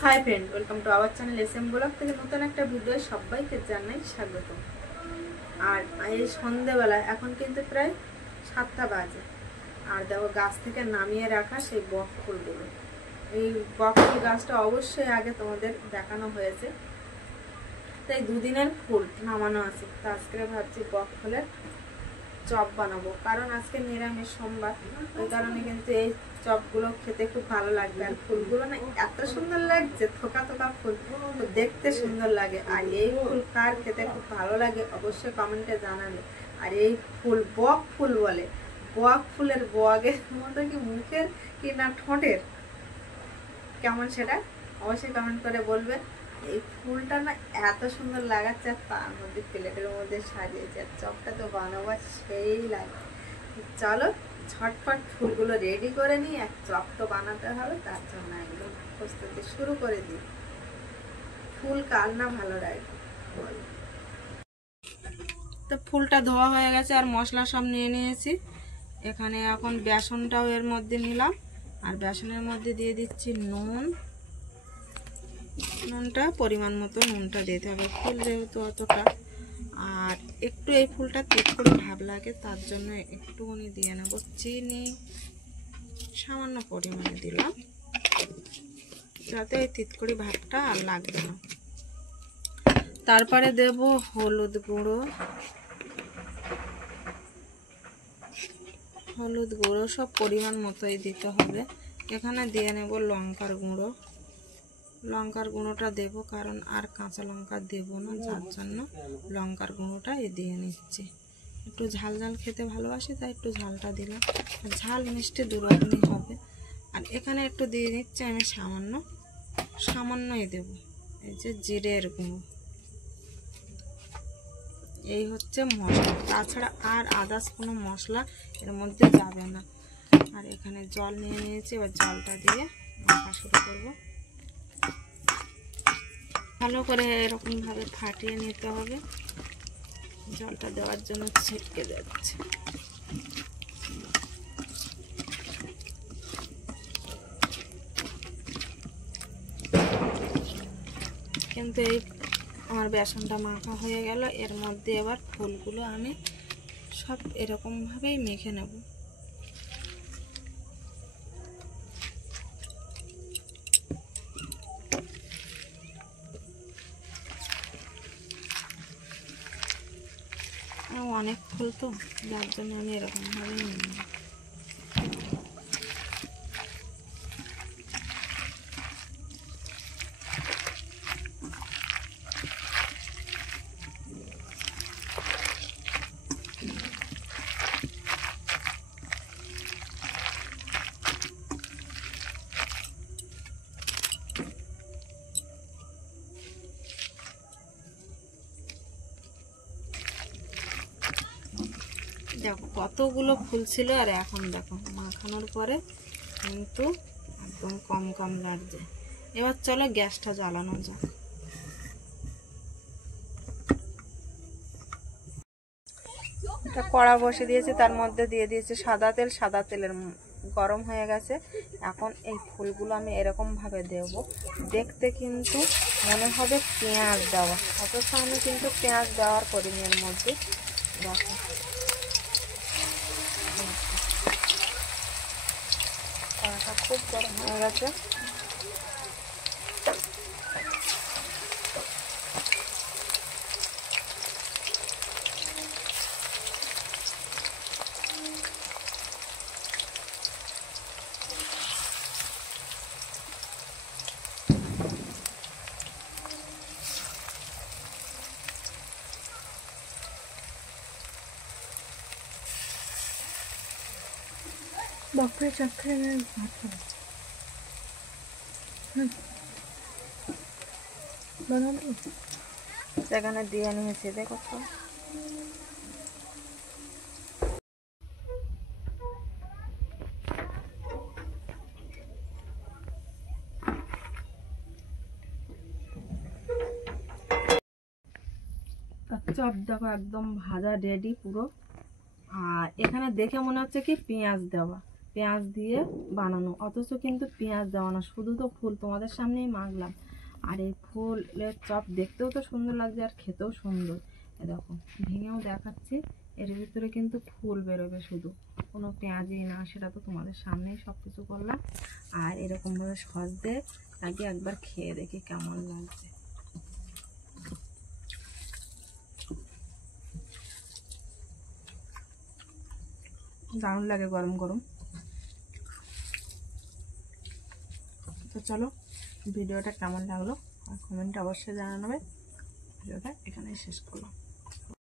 Hi friend, welcome to our channel SM vlog থেকে নতুন একটা ভিডিও সবাইকে জানাই স্বাগত। আর এই সন্ধ্যাবেলা এখন কিন্তু প্রায় 7টা বাজে। আর দেখো গাছ থেকে নামিয়ে রাখা সেই বক ফুলগুলো। এই বক ফুল গাছটা অবশ্যই আগে তোমাদের দেখানো হয়েছে। তাই দুদিনের ফুল নামানো আছে। তো আজকে ভাবছি বক ফুলের চপ বানাবো, কারণ আজকে নিরামিষ সোমবার। ওই কারণে কিন্তু এই চপগুলো খেতে খুব ভালো লাগবে। আর ফুলগুলো না এত সুন্দর লাগছে, থোকা থোকা ফুল, দেখতে সুন্দর লাগে। আর এই ফুল কার খেতে খুব ভালো লাগে অবশ্যই কমেন্টে জানাবে। আর এই ফুল বক ফুল বলে। বক ফুলের বগের মতো কি মুখের কি না ঠোঁটের কেমন সেটা অবশ্যই কমেন্ট করে বলবেন। এই ফুলটা না এত সুন্দর লাগাচ্ছে, আর তার মধ্যে প্লেটের মধ্যে সাজিয়েছে। আর চপটা তো বানাবো সেই লাগে। চলো ঝটপট ফুলগুলো রেডি করে নিই, এক চপ তো বানাতে হবে, তার জন্য একদম প্রস্তুতি শুরু করে দিই। ফুল কার না ভালো লাগে। তো ফুলটা ধোয়া হয়ে গেছে আর মশলা সব নিয়ে নিয়েছি। এখানে এখন বেসনটাও এর মধ্যে নিলাম, আর বেসনের মধ্যে দিয়ে দিচ্ছি নুনটা পরিমাণ মতো নুনটা দিতে হবে, ফুল যেহেতু অতটা। আর একটু এই ফুলটা তেত করে ভাব লাগে, তার জন্য একটুখানি দিয়ে নেব চিনি, সামান্য পরিমাণে দিলাম, যাতে এই তিতকুড়ি ভাবটা আর লাগবে না। তারপরে দেব হলুদ গুঁড়ো সব পরিমাণ মতোই দিতে হবে। এখানে দিয়ে নেব লঙ্কার গুঁড়োটা দেব, কারণ আর কাঁচা লঙ্কা দেব না, যার জন্য লঙ্কার গুঁড়োটা দিয়ে নিচ্ছি। একটু ঝাল ঝাল খেতে ভালোবাসি, তাই একটু ঝালটা দিলাম। ঝাল মিষ্টি দুরকমই হবে। আর এখানে একটু দিয়ে নিচ্ছি আমি সামান্যই দেব এই যে জিরের গুঁড়ো। এই হচ্ছে মশলা, তাছাড়া আর আদার্স কোনো মশলা এর মধ্যে যাবে না। আর এখানে জল নিয়ে নিয়েছি, এবার জলটা দিয়ে মাখা শুরু করবো। ভালো করে এরকমভাবে ফাটিয়ে নিতে হবে। জলটা দেওয়ার জন্য ছিটকে যাচ্ছে। কিন্তু এই আমার বেসনটা মাখা হয়ে গেল। এর মধ্যে এবার ফুলগুলো আমি সব এরকমভাবেই মেখে নেব। অনেক ফুল তো, যার জন্য আমি এরকমভাবেই নিয়ে নেব। দেখো কতগুলো ফুল ছিল, আর এখন দেখো মাখানোর পরে কিন্তু একদম কম লাগছে। এবার চলো গ্যাসটা জ্বালানো যাক। একটা কড়া বসিয়ে দিয়েছি, তার মধ্যে দিয়ে দিয়েছি সাদা তেলের গরম হয়ে গেছে। এখন এই ফুলগুলো আমি এরকম ভাবে দেব, দেখতে কিন্তু মনে হবে পেঁয়াজ দেওয়া, অথচ আমি কিন্তু পেঁয়াজ দেওয়ার করিনি এর মধ্যে। দেখো কড়াটা খুব গরম হয়ে গেছে। বাপরে চাকরি সেখানে দিয়ে নিয়েছি, দেখো তো। চপ দেখো একদম ভাজা রেডি পুরো। আর এখানে দেখে মনে হচ্ছে কি পেঁয়াজ দেওয়া, পেঁয়াজ দিয়ে বানানো, অথচ কিন্তু পেঁয়াজ দেওয়া না, শুধু তো ফুল তোমাদের সামনেই মাখলাম। আর এই ফুলের চপ দেখতেও তো সুন্দর লাগছে আর খেতেও সুন্দর। এ দেখো ভেঙেও দেখাচ্ছি, এর ভিতরে কিন্তু ফুল বেরোবে, শুধু কোনো পেঁয়াজই না, সেটা তো তোমাদের সামনেই সব কিছু করলাম। আর এরকমভাবে সস দিয়ে আগে একবার খেয়ে দেখি কেমন লাগছে। দারুণ লাগে গরম গরম। তো চলো, ভিডিওটা কেমন লাগলো আর কমেন্টে অবশ্যই জানাবে। ভিডিওটা এখানেই শেষ করলাম।